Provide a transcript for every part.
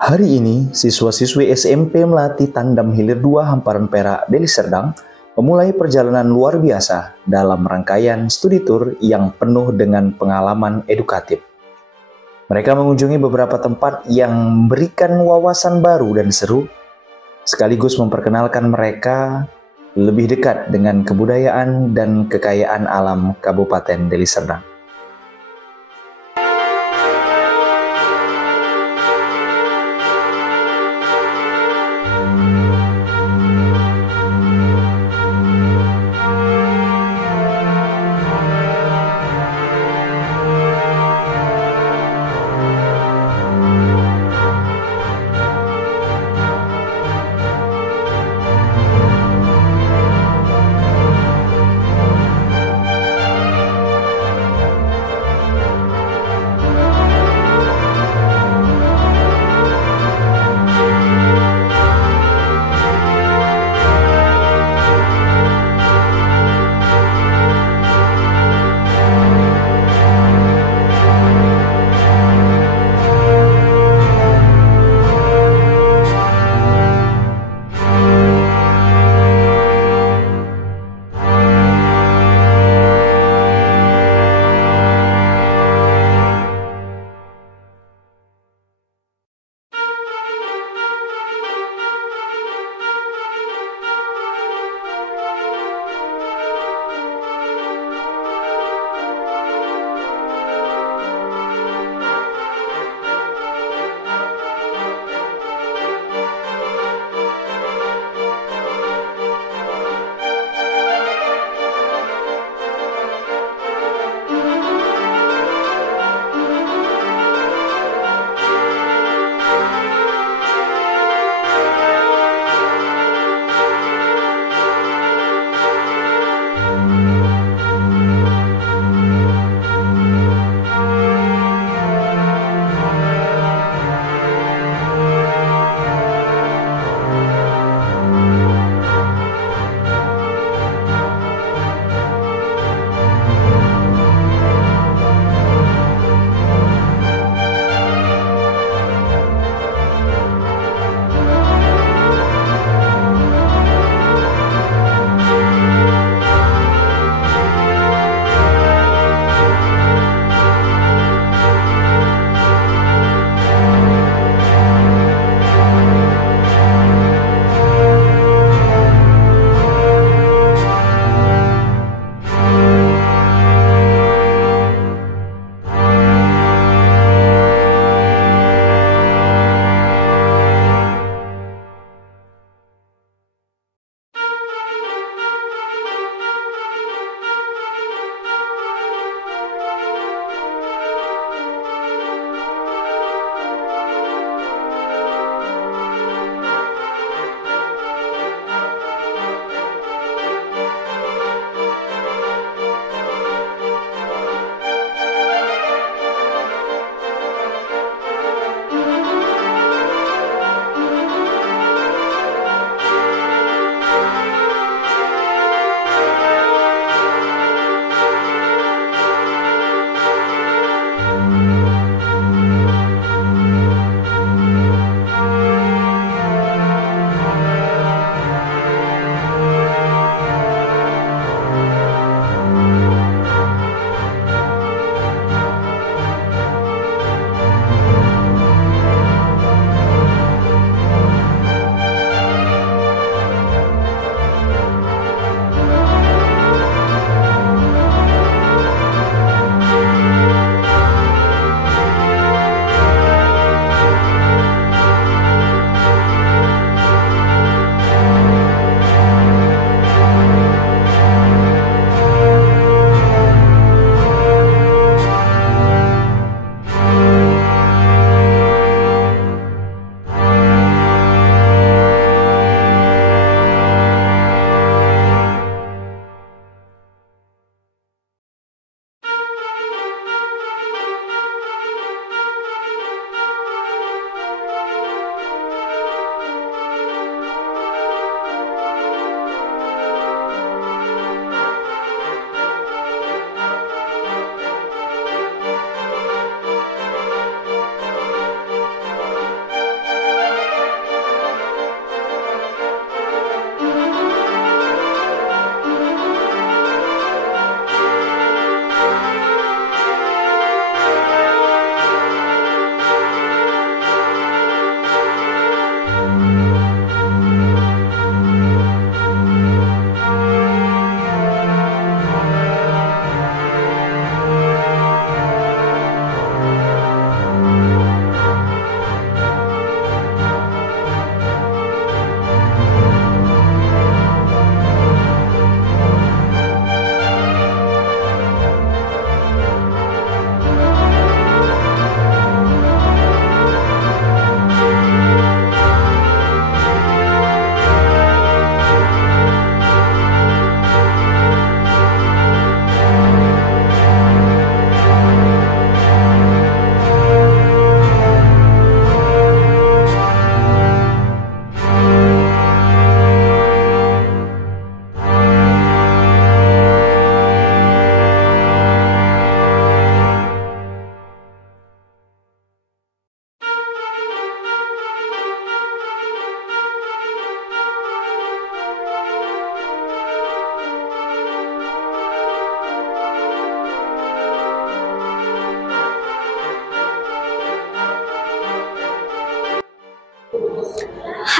Hari ini, siswa-siswi SMP Melati Tandam Hilir 2 Hamparan Perak, Deli Serdang memulai perjalanan luar biasa dalam rangkaian studi tur yang penuh dengan pengalaman edukatif. Mereka mengunjungi beberapa tempat yang memberikan wawasan baru dan seru, sekaligus memperkenalkan mereka lebih dekat dengan kebudayaan dan kekayaan alam Kabupaten Deli Serdang.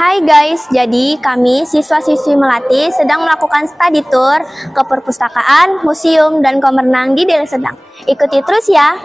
Hai guys, jadi kami siswa-siswi Melati sedang melakukan study tour ke perpustakaan, museum, dan kolam renang di Deli Serdang. Ikuti terus ya!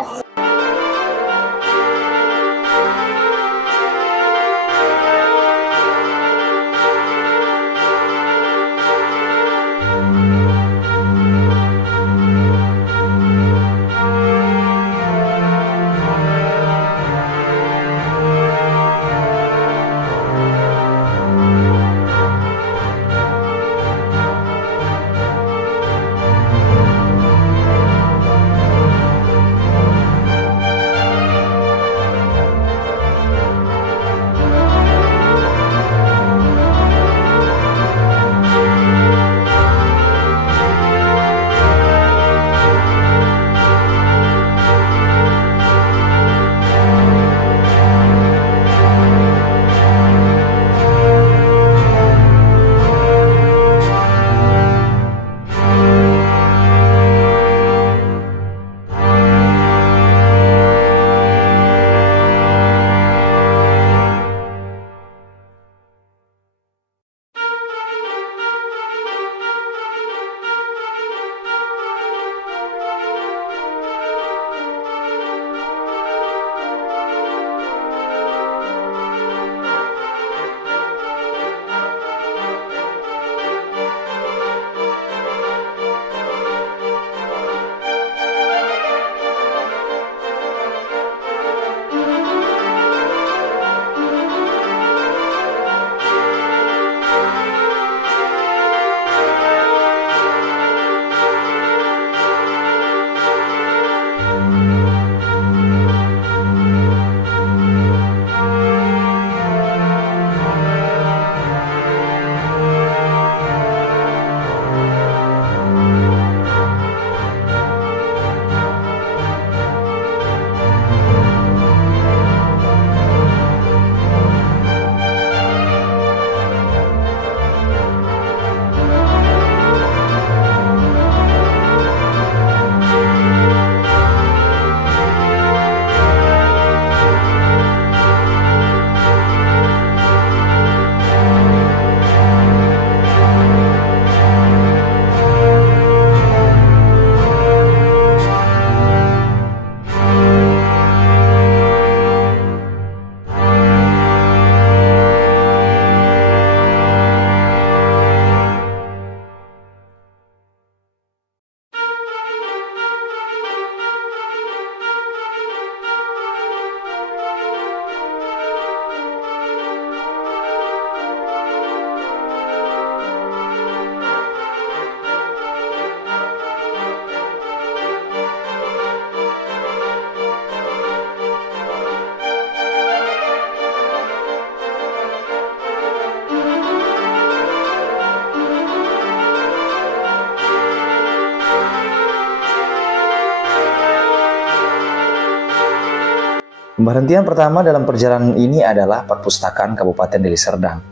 Pemberhentian pertama dalam perjalanan ini adalah Perpustakaan Kabupaten Deli Serdang,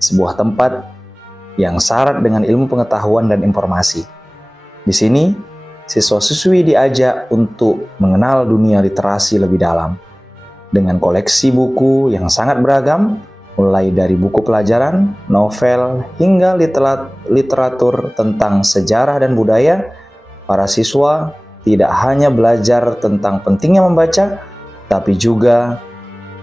sebuah tempat yang syarat dengan ilmu pengetahuan dan informasi. Di sini, siswa-siswi diajak untuk mengenal dunia literasi lebih dalam, dengan koleksi buku yang sangat beragam, mulai dari buku pelajaran, novel, hingga literatur tentang sejarah dan budaya. Para siswa tidak hanya belajar tentang pentingnya membaca, tapi juga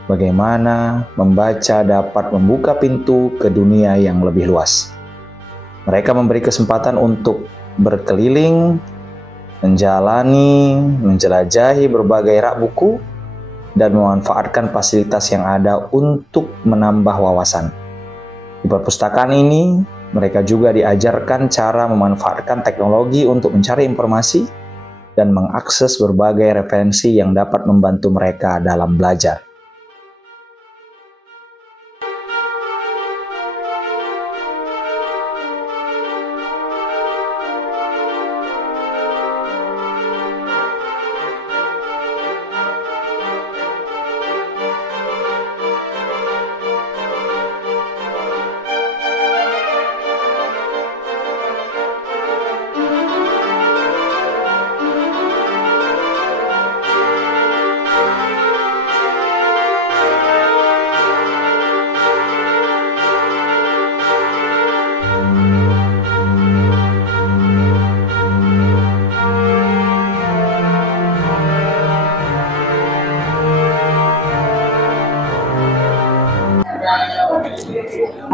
bagaimana membaca dapat membuka pintu ke dunia yang lebih luas. Mereka memberi kesempatan untuk berkeliling, menjelajahi berbagai rak buku, dan memanfaatkan fasilitas yang ada untuk menambah wawasan. Di perpustakaan ini, mereka juga diajarkan cara memanfaatkan teknologi untuk mencari informasi dan mengakses berbagai referensi yang dapat membantu mereka dalam belajar.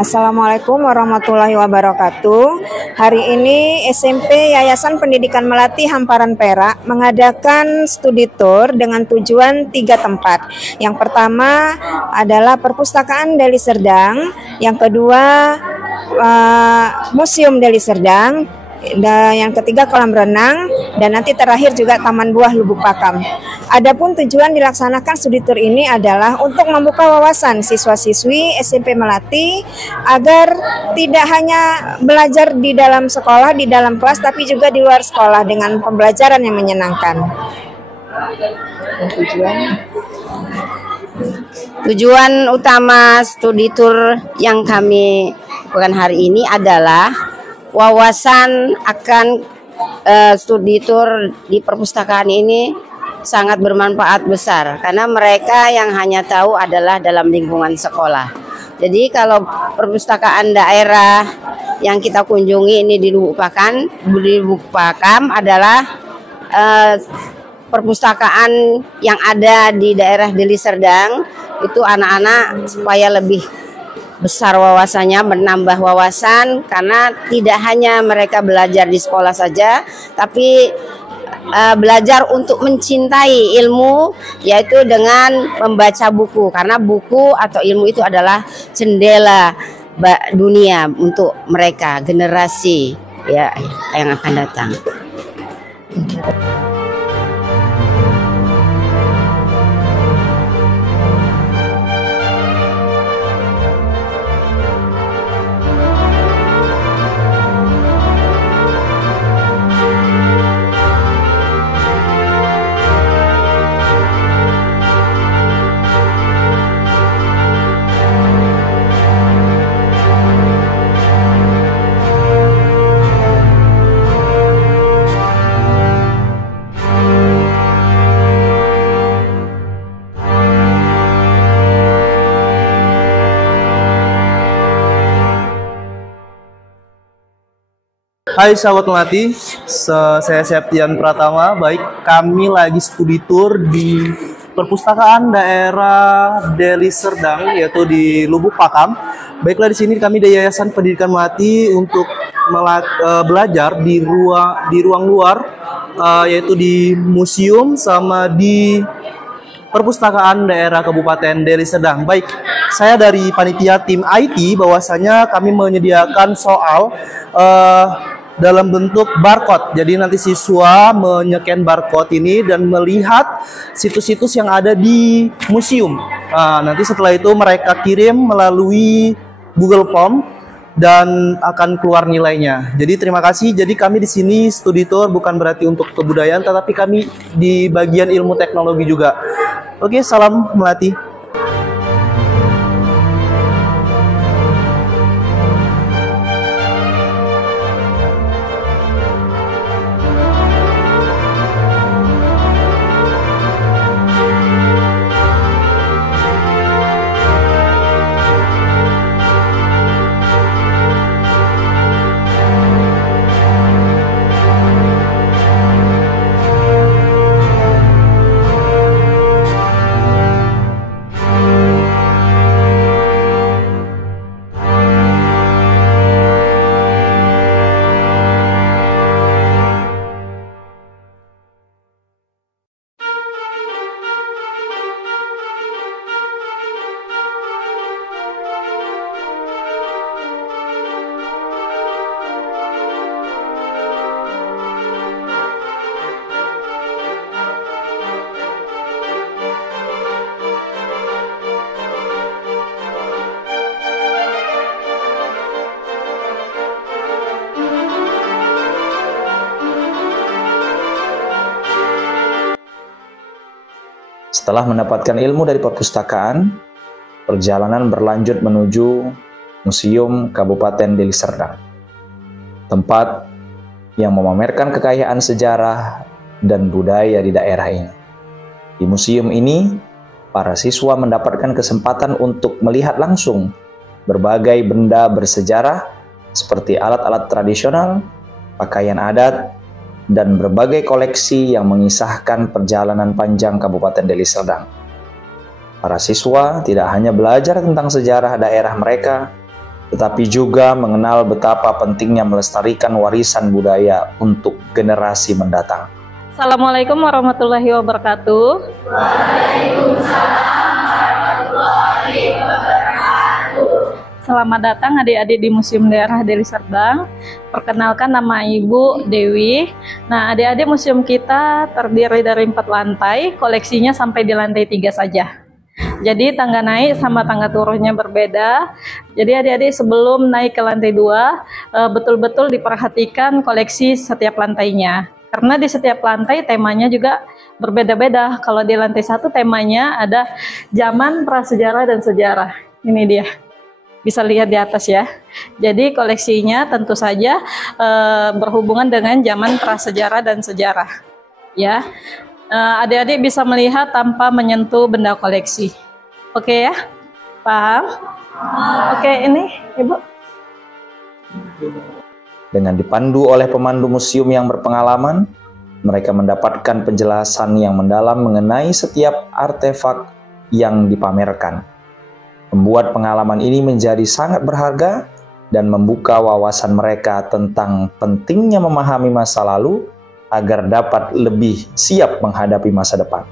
Assalamualaikum warahmatullahi wabarakatuh. Hari ini SMP Yayasan Pendidikan Melati Hamparan Perak mengadakan studi tour dengan tujuan 3 tempat. Yang pertama adalah Perpustakaan Deli Serdang, yang kedua Museum Deli Serdang, dan yang ketiga kolam renang, dan nanti terakhir juga Taman Buah Lubuk Pakam. Adapun tujuan dilaksanakan studi tour ini adalah untuk membuka wawasan siswa-siswi SMP Melati agar tidak hanya belajar di dalam sekolah, di dalam kelas, tapi juga di luar sekolah dengan pembelajaran yang menyenangkan. Tujuan utama studi tour yang kami lakukan hari ini adalah wawasan akan studi tour di perpustakaan ini sangat bermanfaat besar karena mereka yang hanya tahu adalah dalam lingkungan sekolah. Jadi kalau perpustakaan daerah yang kita kunjungi ini di Lubuk Pakam adalah perpustakaan yang ada di daerah Deli Serdang, itu anak-anak supaya lebih besar wawasannya, menambah wawasan karena tidak hanya mereka belajar di sekolah saja, tapi belajar untuk mencintai ilmu, yaitu dengan membaca buku, karena buku atau ilmu itu adalah jendela dunia untuk mereka, generasi ya yang akan datang. Hai sahabat Melati, saya Septian Pratama. Baik, kami lagi studi tour di perpustakaan daerah Deli Serdang, yaitu di Lubuk Pakam. Baiklah, di sini kami dari Yayasan Pendidikan Melati untuk belajar di ruang luar, yaitu di museum sama di perpustakaan daerah Kabupaten Deli Serdang. Baik, saya dari panitia tim IT, bahwasanya kami menyediakan soal dalam bentuk barcode. Jadi nanti siswa menyekan barcode ini dan melihat situs-situs yang ada di museum. Nanti setelah itu mereka kirim melalui Google Form dan akan keluar nilainya. Jadi terima kasih. Jadi kami di sini studi tour bukan berarti untuk kebudayaan, tetapi kami di bagian ilmu teknologi juga. Oke, salam Melati. Setelah mendapatkan ilmu dari perpustakaan, perjalanan berlanjut menuju Museum Kabupaten Deli Serdang, tempat yang memamerkan kekayaan sejarah dan budaya di daerah ini. Di museum ini, para siswa mendapatkan kesempatan untuk melihat langsung berbagai benda bersejarah seperti alat-alat tradisional, pakaian adat, dan berbagai koleksi yang mengisahkan perjalanan panjang Kabupaten Deli Serdang. Para siswa tidak hanya belajar tentang sejarah daerah mereka, tetapi juga mengenal betapa pentingnya melestarikan warisan budaya untuk generasi mendatang. Assalamualaikum warahmatullahi wabarakatuh. Selamat datang adik-adik di Museum Daerah Deli Serdang. Perkenalkan, nama Ibu Dewi. Nah, adik-adik museum kita terdiri dari 4 lantai, koleksinya sampai di lantai 3 saja. Jadi tangga naik sama tangga turunnya berbeda. Jadi adik-adik sebelum naik ke lantai 2, betul-betul diperhatikan koleksi setiap lantainya. Karena di setiap lantai temanya juga berbeda-beda. Kalau di lantai 1 temanya ada zaman prasejarah dan sejarah. Ini dia. Bisa lihat di atas ya. Jadi koleksinya tentu saja berhubungan dengan zaman prasejarah dan sejarah. Ya. Adik-adik bisa melihat tanpa menyentuh benda koleksi. Oke ya? Paham? Oke, ini Ibu. Dengan dipandu oleh pemandu museum yang berpengalaman, mereka mendapatkan penjelasan yang mendalam mengenai setiap artefak yang dipamerkan. Membuat pengalaman ini menjadi sangat berharga dan membuka wawasan mereka tentang pentingnya memahami masa lalu agar dapat lebih siap menghadapi masa depan.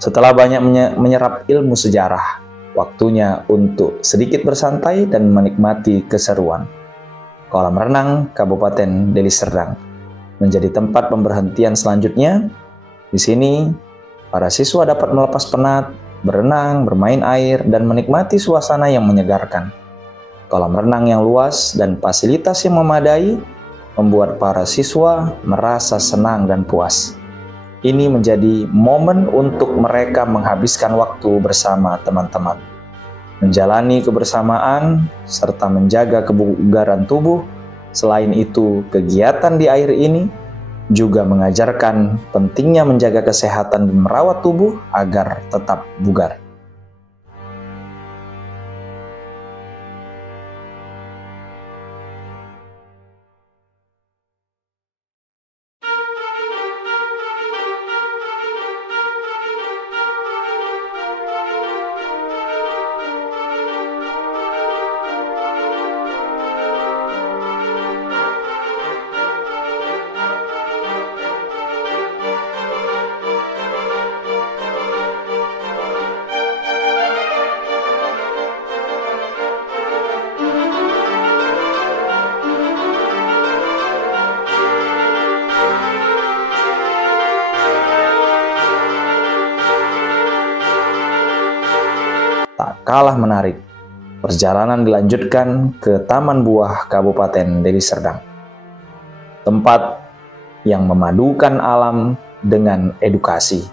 Setelah banyak menyerap ilmu sejarah, waktunya untuk sedikit bersantai dan menikmati keseruan. Kolam renang Kabupaten Deli Serdang menjadi tempat pemberhentian selanjutnya. Di sini, para siswa dapat melepas penat, berenang, bermain air, dan menikmati suasana yang menyegarkan. Kolam renang yang luas dan fasilitas yang memadai membuat para siswa merasa senang dan puas. Ini menjadi momen untuk mereka menghabiskan waktu bersama teman-teman, menjalani kebersamaan, serta menjaga kebugaran tubuh. Selain itu, kegiatan di air ini juga mengajarkan pentingnya menjaga kesehatan dan merawat tubuh agar tetap bugar. Tak kalah menarik, perjalanan dilanjutkan ke Taman Buah Kabupaten Deli Serdang. Tempat yang memadukan alam dengan edukasi.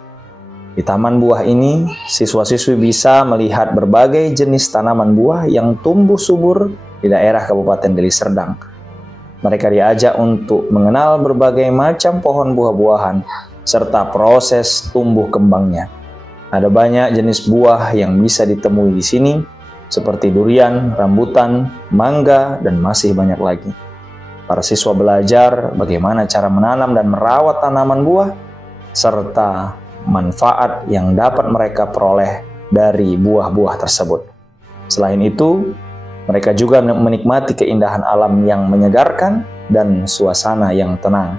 Di Taman Buah ini, siswa-siswi bisa melihat berbagai jenis tanaman buah yang tumbuh subur di daerah Kabupaten Deli Serdang. Mereka diajak untuk mengenal berbagai macam pohon buah-buahan serta proses tumbuh kembangnya. Ada banyak jenis buah yang bisa ditemui di sini, seperti durian, rambutan, mangga, dan masih banyak lagi. Para siswa belajar bagaimana cara menanam dan merawat tanaman buah, serta manfaat yang dapat mereka peroleh dari buah-buah tersebut. Selain itu, mereka juga menikmati keindahan alam yang menyegarkan dan suasana yang tenang,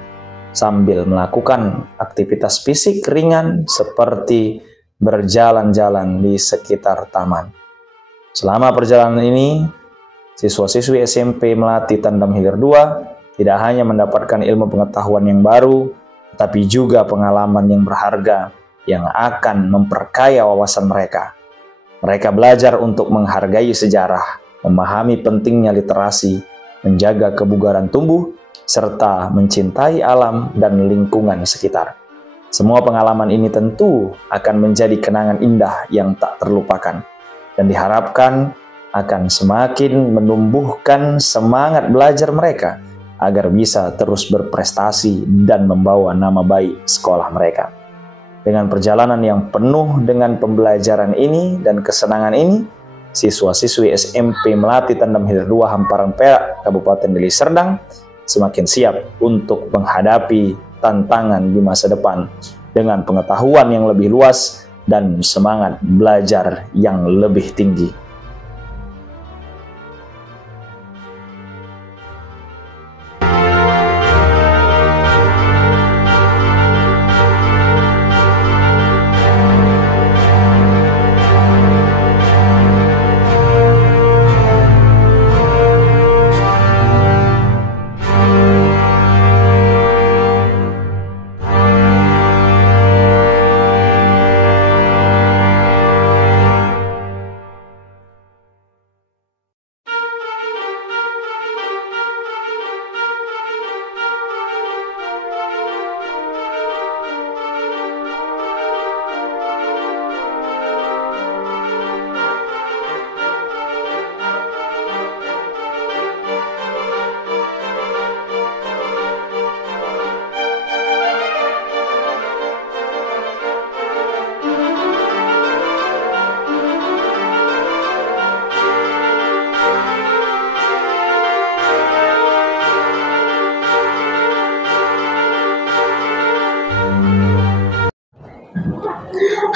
sambil melakukan aktivitas fisik ringan seperti berjalan-jalan di sekitar taman. Selama perjalanan ini, siswa-siswi SMP Melati Tandam Hilir 2 tidak hanya mendapatkan ilmu pengetahuan yang baru, tapi juga pengalaman yang berharga yang akan memperkaya wawasan mereka. Mereka belajar untuk menghargai sejarah, memahami pentingnya literasi, menjaga kebugaran tubuh, serta mencintai alam dan lingkungan sekitar. Semua pengalaman ini tentu akan menjadi kenangan indah yang tak terlupakan dan diharapkan akan semakin menumbuhkan semangat belajar mereka agar bisa terus berprestasi dan membawa nama baik sekolah mereka. Dengan perjalanan yang penuh dengan pembelajaran ini dan kesenangan ini, siswa-siswi SMP Melati Tandam Hilir 2 Hamparan Perak Kabupaten Deli Serdang semakin siap untuk menghadapi tantangan di masa depan dengan pengetahuan yang lebih luas dan semangat belajar yang lebih tinggi.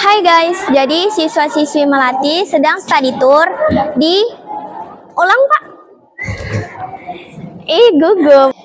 Hai guys, jadi siswa-siswi Melati sedang study tour di... Ulang Pak. Gugup.